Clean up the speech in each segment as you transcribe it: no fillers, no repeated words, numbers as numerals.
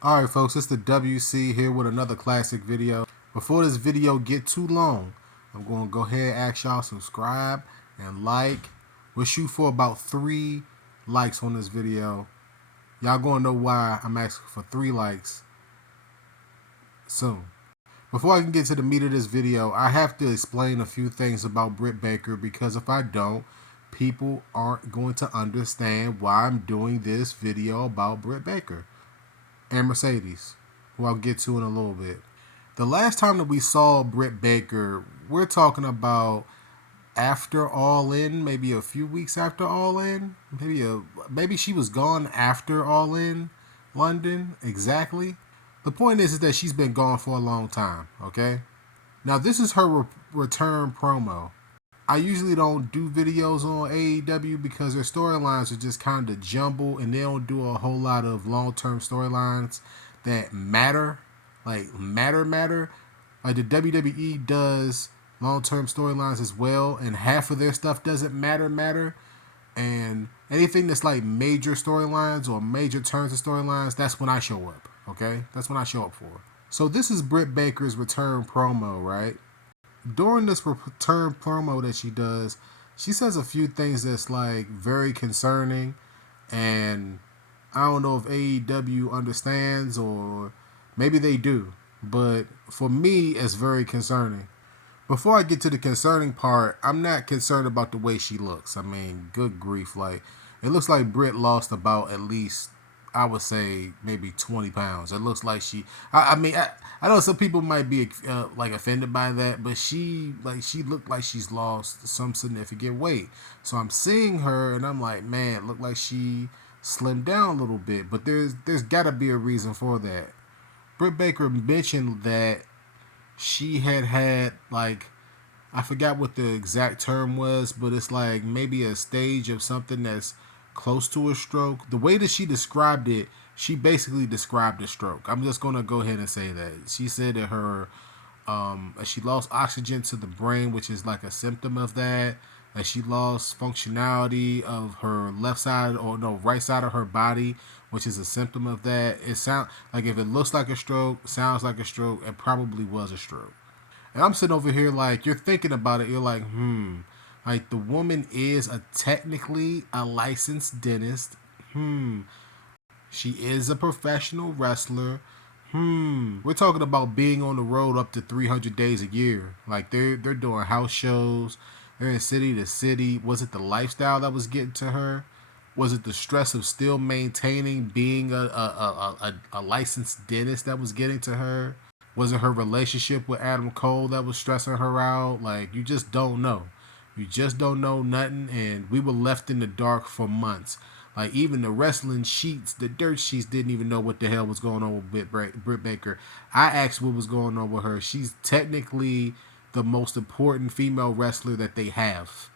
Alright folks, it's the WC here with another classic video. Before this video get too long, I'm going to go ahead and ask y'all subscribe and like. We'll shoot for about 3 likes on this video. Y'all going to know why I'm asking for 3 likes soon. Before I can get to the meat of this video, I have to explain a few things about Britt Baker, because if I don't, people aren't going to understand why I'm doing this video about Britt Baker and Mercedes, who I'll get to in a little bit. The last time that we saw Britt Baker, we're talking about after All In, maybe a few weeks after All In, maybe she was gone after All In London exactly. The point is that she's been gone for a long time. Okay, now this is her return promo. I usually don't do videos on AEW because their storylines are just kind of jumbled and they don't do a whole lot of long-term storylines that matter. Matter. Like the WWE does long-term storylines as well, and half of their stuff doesn't matter. And anything that's like major storylines or major turns of storylines, that's when I show up. Okay? That's when I show up for. So this is Britt Baker's return promo, right? During this return promo that she does, she says a few things that's like very concerning, and I don't know if AEW understands, or maybe they do, but for me, it's very concerning. Before I get to the concerning part, I'm not concerned about the way she looks. I mean, good grief, like it looks like Britt lost about at least, I would say, maybe 20 pounds. It looks like she. I know some people might be like offended by that, but she looked like she's lost some significant weight. So I'm seeing her, and I'm like, man, it looked like she slimmed down a little bit. But there's got to be a reason for that. Britt Baker mentioned that she had like, I forgot what the exact term was, but it's like maybe a stage of something that's close to a stroke. The way that she described it, she basically described a stroke. I'm just gonna go ahead and say that. She said that her she lost oxygen to the brain, which is like a symptom of that. That she lost functionality of her left side, or no, right side of her body, which is a symptom of that. It sounds like, if it looks like a stroke, sounds like a stroke, it probably was a stroke. And I'm sitting over here like, you're thinking about it, you're like, like the woman is technically a licensed dentist. She is a professional wrestler. We're talking about being on the road up to 300 days a year. Like they're doing house shows. They're in city to city. Was it the lifestyle that was getting to her? Was it the stress of still maintaining being a licensed dentist that was getting to her? Was it her relationship with Adam Cole that was stressing her out? Like, you just don't know. You just don't know nothing, and we were left in the dark for months. Like, even the wrestling sheets, the dirt sheets, didn't even know what the hell was going on with Britt Baker. I asked what was going on with her. She's technically the most important female wrestler that they have.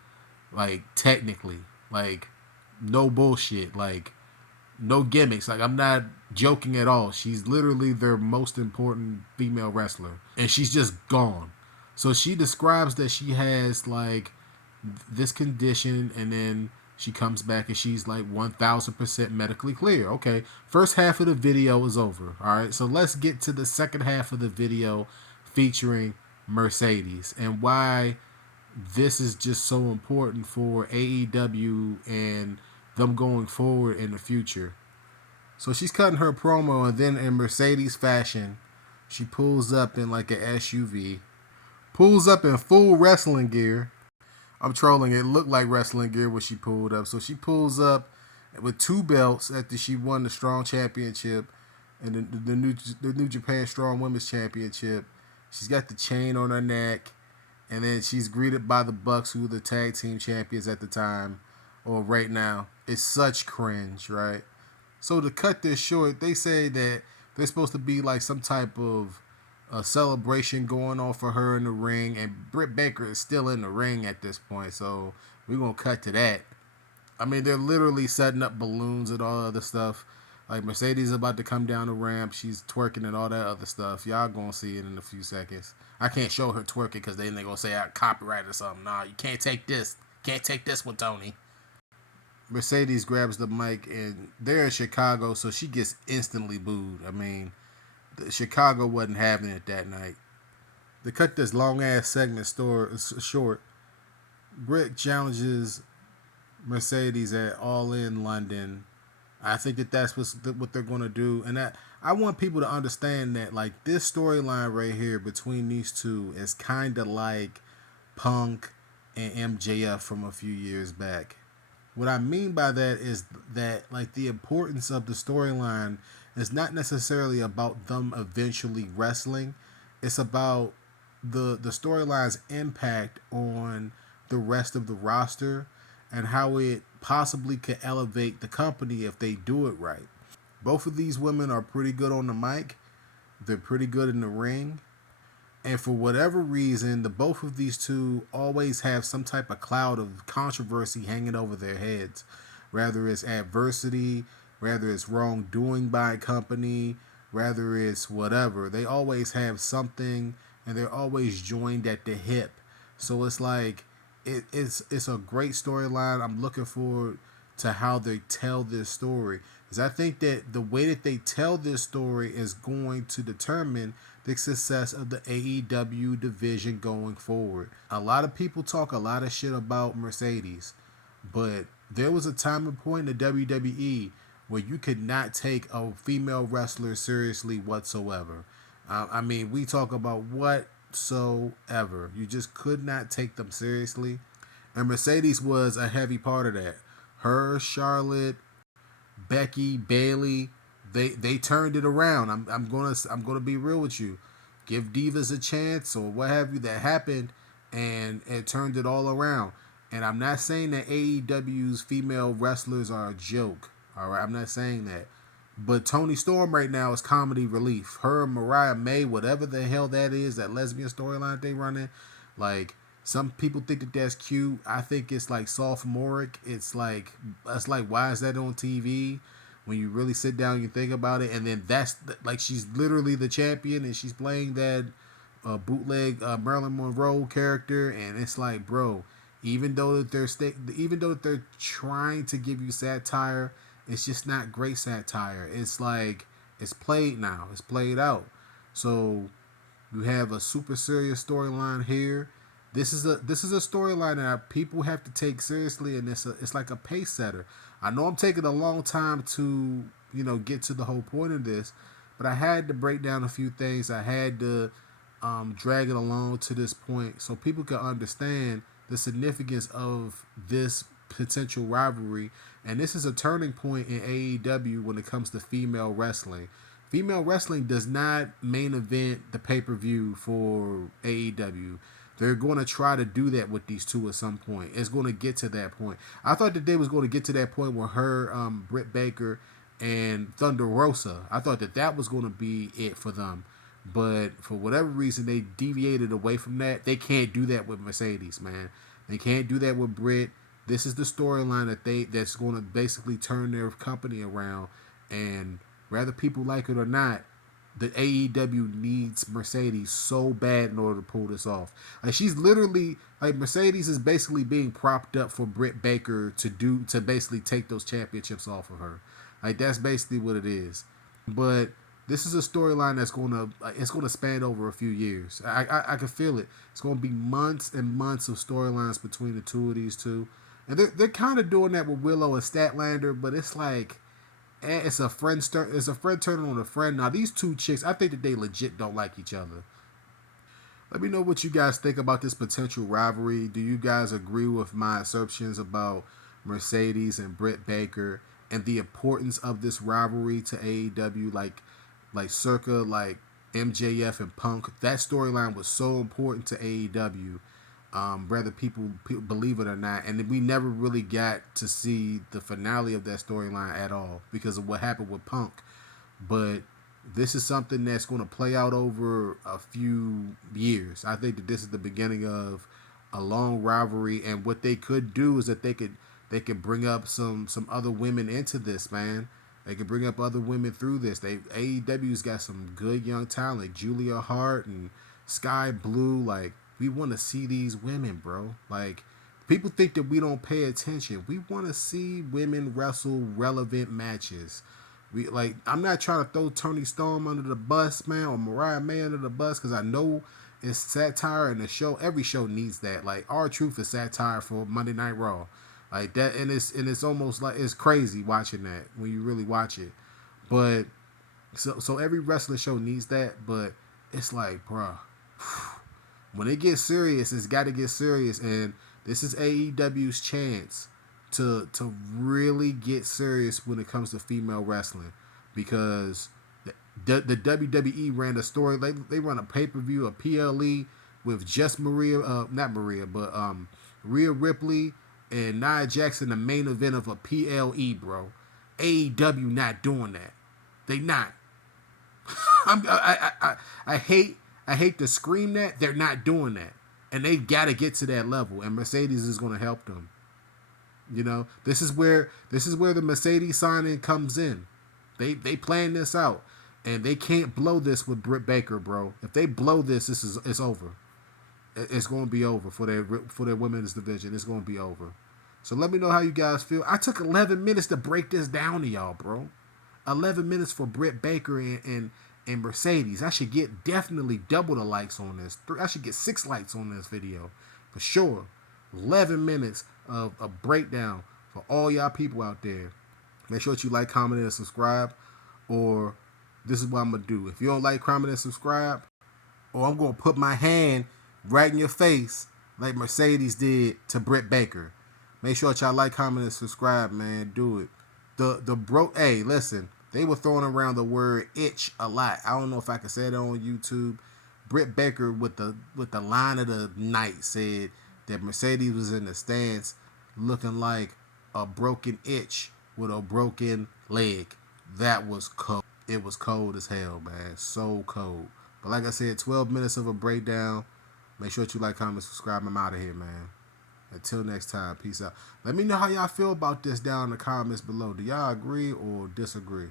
Like, technically. Like, no bullshit. Like, no gimmicks. Like, I'm not joking at all. She's literally their most important female wrestler, and she's just gone. So she describes that she has like this condition, and then she comes back and she's like 1000% medically clear. Okay, first half of the video is over. All right, so let's get to the second half of the video featuring Mercedes and why this is just so important for AEW and them going forward in the future. So she's cutting her promo, and then in Mercedes fashion, she pulls up in like an SUV, pulls up in full wrestling gear. I'm trolling. It looked like wrestling gear when she pulled up. So she pulls up with 2 belts after she won the Strong Championship and the New Japan Strong Women's Championship. She's got the chain on her neck, and then she's greeted by the Bucks, who were the tag team champions at the time, or right now. It's such cringe, right? So to cut this short, they say that there's supposed to be like some type of a celebration going on for her in the ring, and Britt Baker is still in the ring at this point. So we're gonna cut to that. I mean, they're literally setting up balloons and all other stuff. Like Mercedes is about to come down the ramp, she's twerking and all that other stuff. Y'all gonna see it in a few seconds. I can't show her twerking because they gonna say I copyright or something. Nah, you can't take this. Can't take this one, Tony. Mercedes grabs the mic, and they're in Chicago, so she gets instantly booed. I mean, Chicago wasn't having it that night. To cut this long ass segment short, Britt challenges Mercedes at All In London. I think that that's what they're going to do, and I want people to understand that like this storyline right here between these two is kind of like Punk and MJF from a few years back. What I mean by that is that like the importance of the storyline is not necessarily about them eventually wrestling. It's about the storyline's impact on the rest of the roster and how it possibly could elevate the company if they do it right. Both of these women are pretty good on the mic. They're pretty good in the ring. And for whatever reason, the both of these two always have some type of cloud of controversy hanging over their heads. Whether it's adversity, whether it's wrongdoing by a company, whether it's whatever. They always have something and they're always joined at the hip. So it's like it's a great storyline. I'm looking forward to how they tell this story. Because I think that the way that they tell this story is going to determine the success of the AEW division going forward. A lot of people talk a lot of shit about Mercedes, but there was a time and point in the WWE where you could not take a female wrestler seriously whatsoever. I mean, we talk about whatsoever. You just could not take them seriously. And Mercedes was a heavy part of that. Her, Charlotte, Becky, Bailey, they turned it around. I'm gonna be real with you. Give divas a chance or what have you. That happened, and it turned it all around. And I'm not saying that AEW's female wrestlers are a joke. All right, I'm not saying that. But Toni Storm right now is comedy relief. Her and Mariah May, whatever the hell that is, that lesbian storyline they running, like some people think that that's cute. I think it's like sophomoric. It's like why is that on TV? When you really sit down and you think about it, and then that's like she's literally the champion and she's playing that bootleg Marilyn Monroe character, and it's like, bro, even though that they're trying to give you satire, it's just not great satire. It's like it's played now, it's played out. So you have a super serious storyline here. This is a storyline that people have to take seriously, and it's like a pace setter. I know I'm taking a long time to get to the whole point of this, but I had to break down a few things. I had to drag it along to this point so people can understand the significance of this potential rivalry. And this is a turning point in AEW when it comes to female wrestling. Female wrestling does not main event the pay-per-view for AEW. They're going to try to do that with these two at some point. It's going to get to that point. I thought that they was going to get to that point where her, Britt Baker, and Thunder Rosa, I thought that was going to be it for them. But for whatever reason, they deviated away from that. They can't do that with Mercedes, man. They can't do that with Britt. This is the storyline that's going to basically turn their company around. And whether people like it or not, the AEW needs Mercedes so bad in order to pull this off. Like she's literally like Mercedes is basically being propped up for Britt Baker to basically take those championships off of her. Like that's basically what it is. But this is a storyline that's gonna span over a few years. I can feel it. It's gonna be months and months of storylines between the two of these two, and they're kind of doing that with Willow and Statlander, but it's like. It's a friend turning on a friend. Now these two chicks, I think that they legit don't like each other. Let me know what you guys think about this potential rivalry. Do you guys agree with my assumptions about Mercedes and Britt Baker and the importance of this rivalry to AEW? Like circa like MJF and Punk. That storyline was so important to AEW. Whether people believe it or not, and we never really got to see the finale of that storyline at all because of what happened with Punk. But this is something that's going to play out over a few years. I think that this is the beginning of a long rivalry, and what they could do is that they could bring up some other women into this, man. They could bring up other women through this. AEW's got some good young talent, like Julia Hart and Sky Blue, like. We want to see these women, bro. Like, People think that we don't pay attention. We want to see women wrestle relevant matches. We like. I'm not trying to throw Tony Storm under the bus, man, or Mariah May under the bus, because I know it's satire, and the show, every show needs that. Like, R-Truth is satire for Monday Night Raw, like that, and it's almost like it's crazy watching that when you really watch it. But so every wrestling show needs that, but it's like, bruh, when it gets serious, it's got to get serious, and this is AEW's chance to really get serious when it comes to female wrestling, because the WWE ran a story. They run a pay-per-view, a PLE with just not Maria, but Rhea Ripley and Nia Jax in the main event of a PLE, bro. AEW not doing that. They not. I hate to scream that. They're not doing that. And they got to get to that level, and Mercedes is going to help them. You know, this is where the Mercedes signing comes in. They plan this out, and they can't blow this with Britt Baker, bro. If they blow this, it's over. It's going to be over for their women's division. It's going to be over. So let me know how you guys feel. I took 11 minutes to break this down to y'all, bro. 11 minutes for Britt Baker and Mercedes. I should get definitely double the likes on this. I should get 6 likes on this video for sure. 11 minutes of a breakdown for all y'all people out there. Make sure that you like, comment, and subscribe. Or this is what I'm going to do. If you don't like, comment, and subscribe, or I'm going to put my hand right in your face like Mercedes did to Britt Baker. Make sure that y'all like, comment, and subscribe, man. Do it. Hey, listen. They were throwing around the word itch a lot. I don't know if I can say that on YouTube. Britt Baker with the line of the night said that Mercedes was in the stands looking like a broken itch with a broken leg. That was cold. It was cold as hell, man. So cold. But like I said, 12 minutes of a breakdown. Make sure that you like, comment, subscribe. I'm out of here, man. Until next time, peace out. Let me know how y'all feel about this down in the comments below. Do y'all agree or disagree?